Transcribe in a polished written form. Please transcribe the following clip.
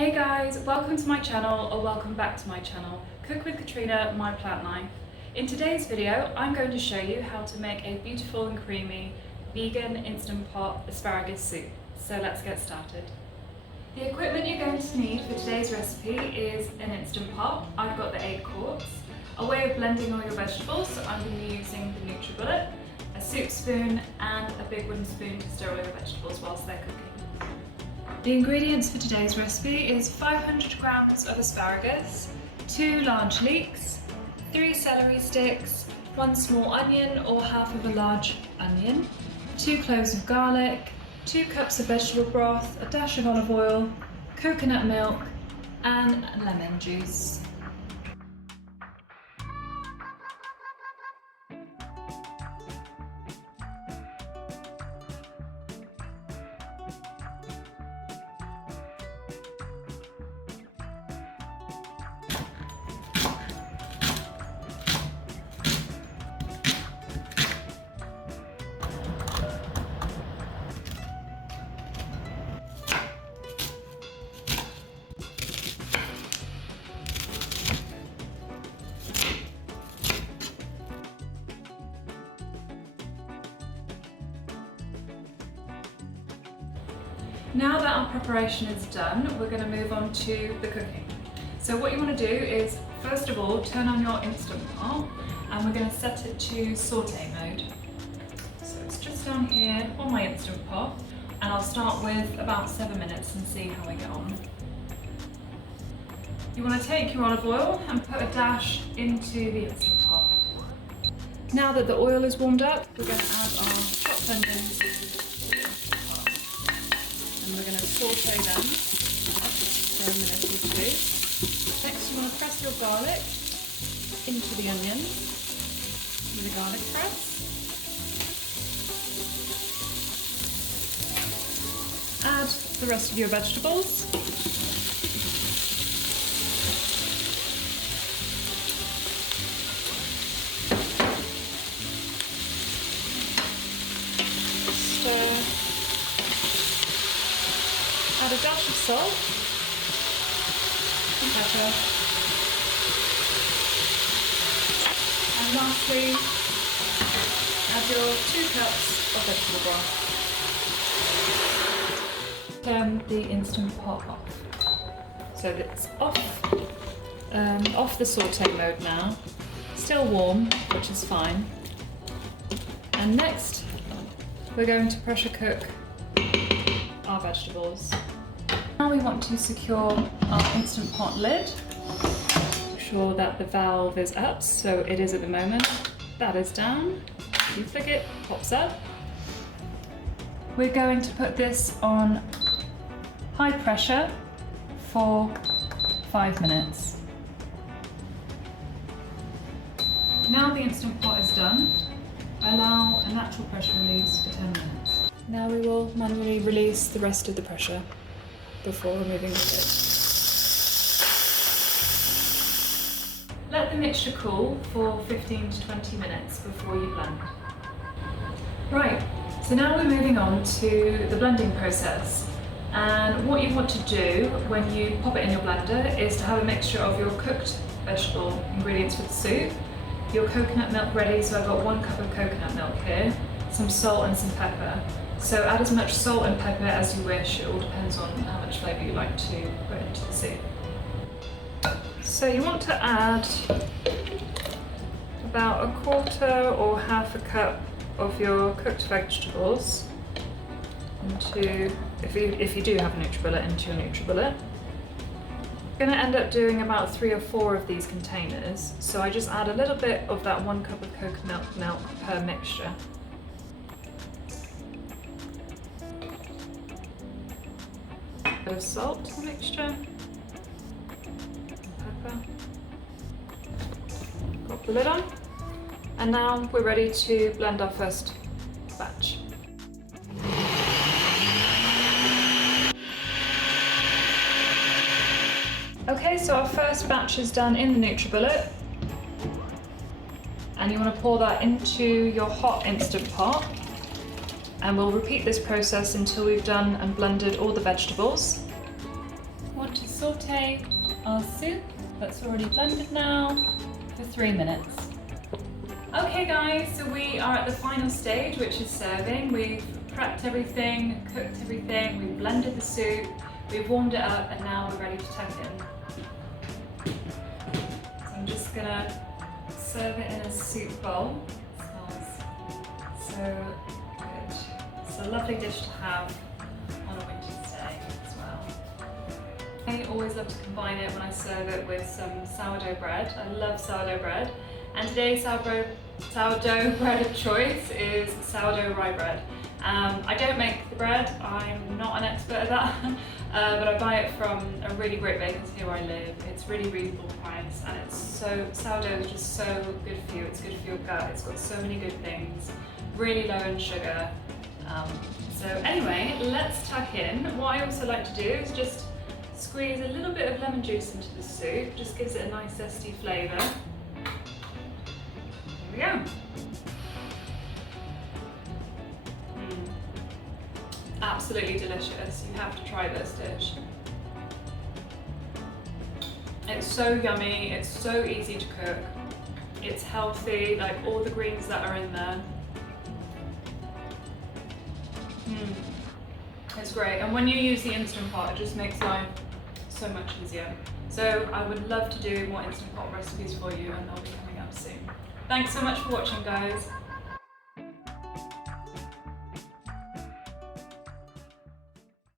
Hey guys, welcome to my channel, or welcome back to my channel, Cook with Katrina, My Plant Life. In today's video, I'm going to show you how to make a beautiful and creamy vegan instant pot asparagus soup. So let's get started. The equipment you're going to need for today's recipe is an instant pot. I've got the 8 quarts, a way of blending all your vegetables, so I'm going to be using the NutriBullet, a soup spoon and a big wooden spoon to stir all your vegetables whilst they're cooking. The ingredients for today's recipe is 500 grams of asparagus, 2 large leeks, 3 celery sticks, 1 small onion or half of a large onion, 2 cloves of garlic, 2 cups of vegetable broth, a dash of olive oil, coconut milk and lemon juice. Now that our preparation is done, we're going to move on to the cooking. So what you want to do is, first of all, turn on your Instant Pot and we're going to set it to saute mode. So it's just down here on my Instant Pot, and I'll start with about 7 minutes and see how we get on. You want to take your olive oil and put a dash into the Instant Pot. Now that the oil is warmed up, we're going to add our chopped onions. We're going to saute them for a minute or two. Next you want to press your garlic into the onion with a garlic press. Add the rest of your vegetables. Stir. Add a dash of salt and pepper, and lastly add your 2 cups of vegetable broth. Turn the Instant Pot off. So it's off the saute mode now, still warm, which is fine. And next we're going to pressure cook our vegetables. Now we want to secure our Instant Pot lid. Make sure that the valve is up, so it is at the moment. That is down. You flick it, pops up. We're going to put this on high pressure for 5 minutes. Now the Instant Pot is done, allow a natural pressure release for 10 minutes. Now we will manually release the rest of the pressure before removing the lid. Let the mixture cool for 15 to 20 minutes before you blend. Right, so now we're moving on to the blending process. And what you want to do when you pop it in your blender is to have a mixture of your cooked vegetable ingredients for the soup, your coconut milk ready, so I've got 1 cup of coconut milk here, some salt and some pepper. So add as much salt and pepper as you wish, it all depends on how much flavour you like to put into the soup. So you want to add about 1/4 or half a cup of your cooked vegetables into, if you do have a NutriBullet, into your NutriBullet. I'm going to end up doing about 3 or 4 of these containers, so I just add a little bit of that 1 cup of coconut milk per mixture. Bit of salt to the mixture, pepper. Got the lid on, and now we're ready to blend our first batch. Okay, so our first batch is done in the NutriBullet, and you want to pour that into your hot Instant Pot. And we'll repeat this process until we've done and blended all the vegetables. want to saute our soup that's already blended now for 3 minutes. Okay guys, so we are at the final stage, which is serving. We've prepped everything, cooked everything, we've blended the soup, we've warmed it up, and now we're ready to tuck in. So I'm just gonna serve it in a soup bowl. It smells so good. It's a lovely dish to have on a winter's day as well. I always love to combine it when I serve it with some sourdough bread. I love sourdough bread. And today's sourdough bread of choice is sourdough rye bread. I don't make the bread, I'm not an expert at that, but I buy it from a really great baker's here where I live. It's really reasonable price, and sourdough is just so good for you. It's good for your gut, it's got so many good things, really low in sugar. So anyway, let's tuck in. What I also like to do is just squeeze a little bit of lemon juice into the soup, just gives it a nice zesty flavour. Here we go. Absolutely delicious. You have to try this dish. It's so yummy, it's so easy to cook. It's healthy, like all the greens that are in there. It's great. And when you use the Instant Pot, it just makes life so much easier. So I would love to do more Instant Pot recipes for you, and they'll be coming up soon. Thanks so much for watching, guys.